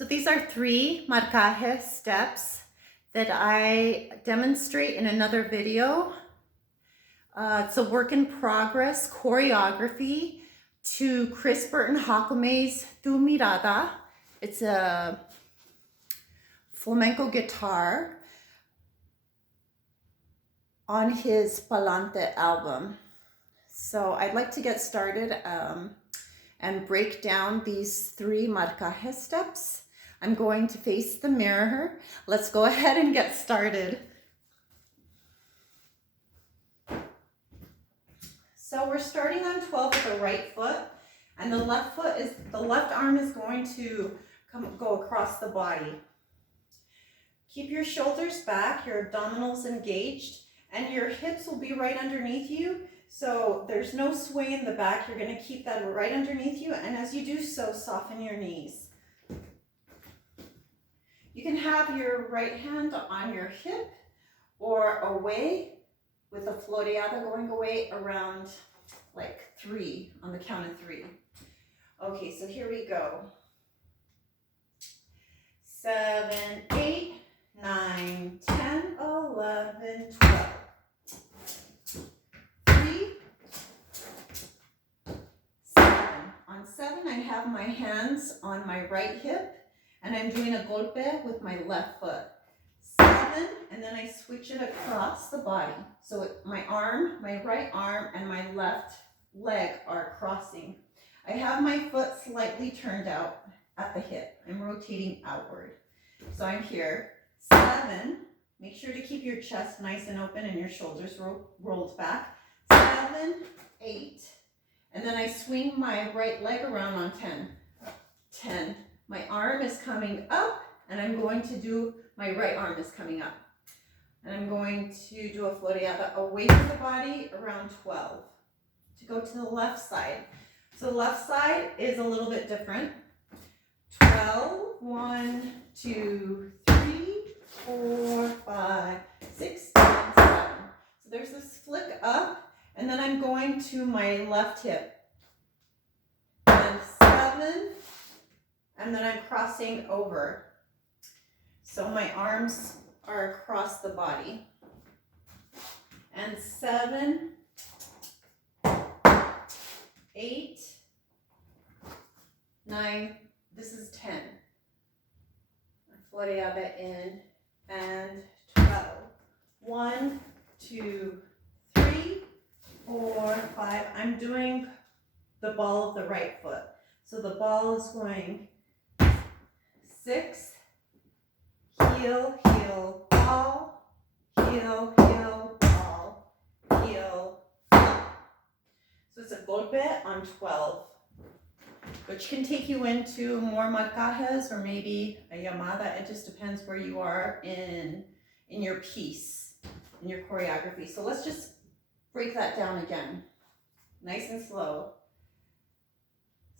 So these are 3 marcaje steps that I demonstrate in another video. It's a work in progress choreography to Burton Jacome's Tu Mirada. It's a flamenco guitar on his Falante album. So I'd like to get started and break down these 3 marcaje steps. I'm going to face the mirror. Let's go ahead and get started. So we're starting on 12 with the right foot, and the left arm is going to go across the body. Keep your shoulders back, your abdominals engaged, and your hips will be right underneath you. So there's no sway in the back. You're going to keep that right underneath you, and as you do so, soften your knees. You can have your right hand on your hip or away with a floreada going away around like 3 on the count of 3. Okay, so here we go. 7, 8, 9, 10, 11, 12. 3, 7. On 7, I have my hands on my right hip, and I'm doing a golpe with my left foot. 7, and then I switch it across the body. So my right arm, and my left leg are crossing. I have my foot slightly turned out at the hip. I'm rotating outward. So I'm here. 7, make sure to keep your chest nice and open and your shoulders rolled back. 7, 8, and then I swing my right leg around on 10. 10. My arm is coming up, and I'm going to do, my right arm is coming up. And I'm going to do a floreada away from the body around 12. To go to the left side. So the left side is a little bit different. 12, 1, 2, 3, 4, 5, 6, 7, 7. So there's this flick up, and then I'm going to my left hip. And 7, and then I'm crossing over. So my arms are across the body. And 7, 8, 9, this is 10. Floreada in, and 12. 1, 2, 3, 4, 5. I'm doing the ball of the right foot. So the ball is going 6, heel, heel, ball, heel, heel, ball, heel, ball. So it's a golpe on 12, which can take you into more marcajes or maybe a llamada. It just depends where you are in your piece, in your choreography. So let's just break that down again, nice and slow.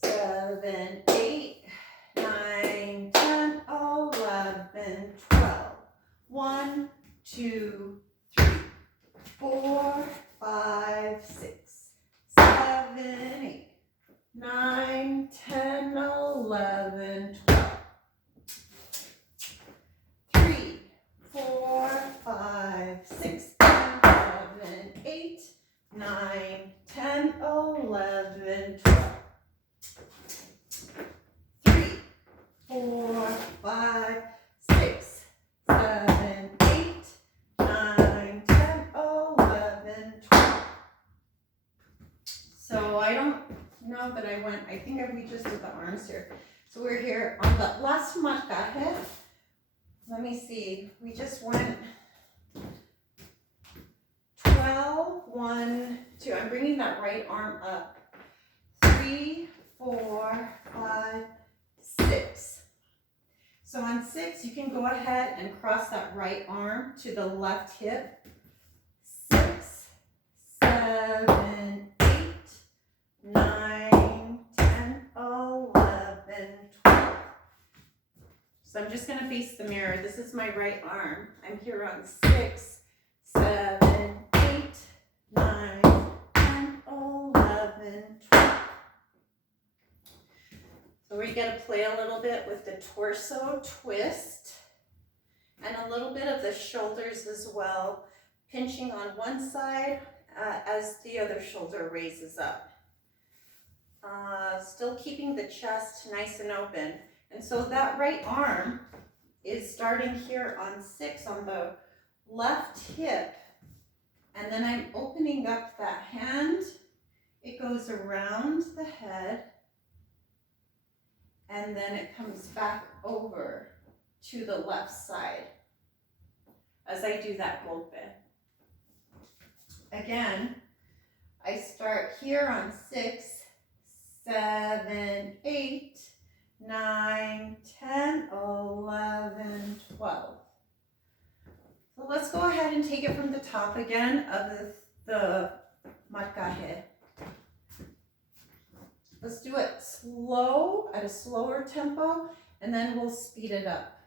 7, 8, 9, 10, 11, 12. 1, 2, 3, 4, 5, 6, 7, 8, 9, 10, 11, 12. 3, 4, 5, 6, 7, 8, 9, 10, 11, 12. 4, 5, 6, 7, 8, 9, 10, 11, 12. So I don't know that I think we just did the arms here. So we're here on the last marcaje. Let me see, we just went 12, 1, 2. I'm bringing that right arm up. 3, 4, 5, 6. So on 6, you can go ahead and cross that right arm to the left hip. 6, 7, 8, 9, 10, 11, 12. So I'm just going to face the mirror. This is my right arm. I'm here on 6, 7, 8, 9, 10, 11, 12. So we're going to play a little bit with the torso twist and a little bit of the shoulders as well, pinching on one side as the other shoulder raises up. Still keeping the chest nice and open. And so that right arm is starting here on 6 on the left hip. And then I'm opening up that hand. It goes around the head. And then it comes back over to the left side as I do that golpe. Again, I start here on 6, 7, 8, 9, 10, 11, 12. So let's go ahead and take it from the top again of the marcaje. Let's do it slow, at a slower tempo, and then we'll speed it up.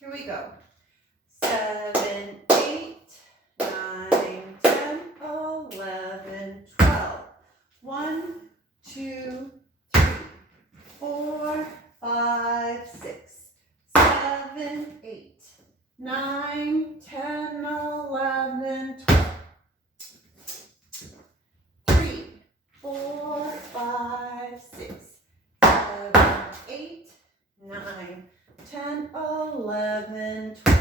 Here we go. 7, 8, 9, 10, 11, 12. 1, 2, 3, 4, 5, 6, 7, 8, 9, 10, 11, 12. 3, 4, 5, 6, 7, 8, 9, 10, 11, 12.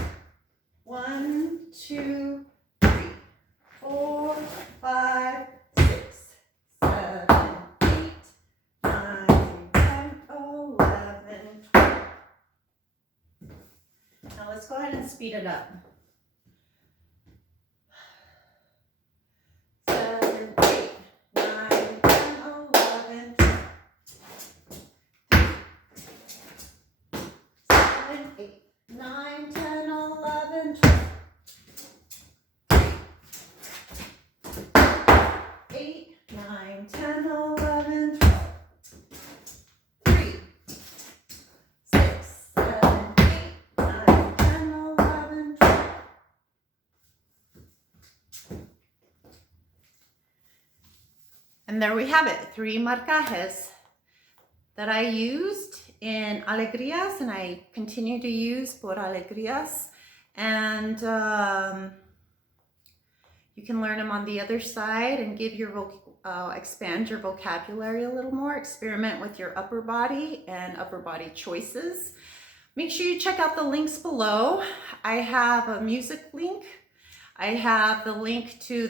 1, 2, 3, 4, 5, 6, 7, 8, 9, 10, 11, 12. Now let's go ahead and speed it up. 7, 8, 9, 10, 11, 7, 8, 9, 10, 11, 12. 8, 9, 10, 11, 12. 3, 6, 7, 8, 9, 10, 11, 12. And there we have it, 3 marcajes that I used in alegrías, and I continue to use por alegrías. And you can learn them on the other side and give your expand your vocabulary a little more. Experiment with your upper body and upper body choices. Make sure you check out the links below. I have a music link. I have the link to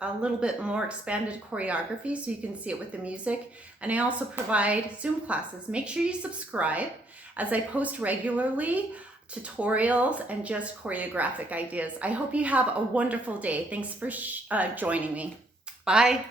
a little bit more expanded choreography so you can see it with the music. And I also provide Zoom classes. Make sure you subscribe as I post regularly tutorials and just choreographic ideas. I hope you have a wonderful day. Thanks for joining me. Bye.